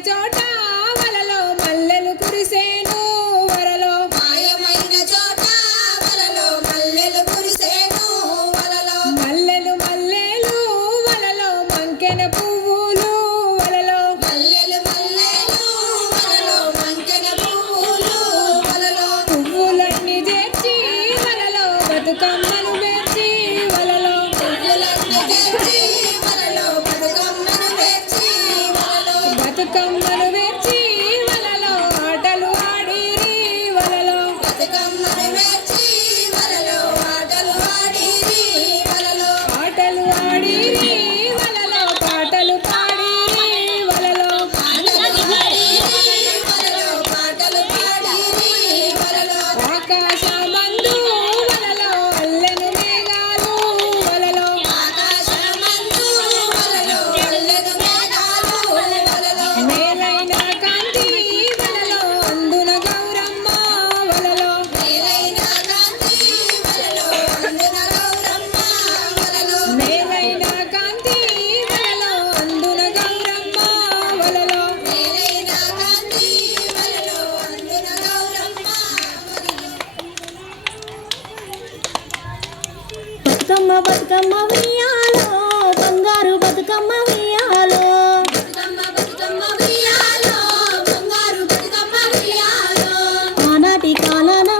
చోట వలలో మల్లెలు కురిసేను వరలో మాయమైన చోట వలలో మల్లెలు కురిసేను వలలో మల్లెలు మల్లెలు వలలో మంకెన పువ్వులు వలలో మల్లెలు మల్లెలు వలలో మంకెన పువ్వులు వలలో పువ్వులన్నీ చేర్చి వలలో బతుకమ్మను పేర్చి వలలో పువ్వులన్నీ చేర్చి వలలో బతుకమ్మను పేర్చి వలలో బతుకమ్మను పేర్చి వలలో ఆటలు ఆడిరి వలలో బతుకమ్మను పేర్చి వలలో ఆటలు ఆడిరి వలలో ఆటలు ఆడిరి వలలో పాటలు పాడిరి వలలో ఆటలు ఆడిరి వలలో పాటలు పాడిరి వలలో ఆకాశమందు వలలో అల్లెను మేఘాలు వలలో ఆకాశమందు వలలో అల్లెను మేఘాలు వలలో మేలైన కాంతి వలలో అందున గౌరమ్మ వలలో మేలైన కాంతి వలలో అందున గౌరమ్మ వలలో మేలైన కాంతి వలలో అందున గౌరమ్మ వలలో మేలైన కాంతి వలలో అందున గౌరమ్మ బతుకమ్మ బతుకమ్మ ఉయ్యాలో బంగారు బతుకమ్మ ఉయ్యాలో బతుకమ్మ బతుకమ్మ ఉయ్యాలో బంగారు బతుకమ్మ ఉయ్యాలో ఆనాటి కాలాన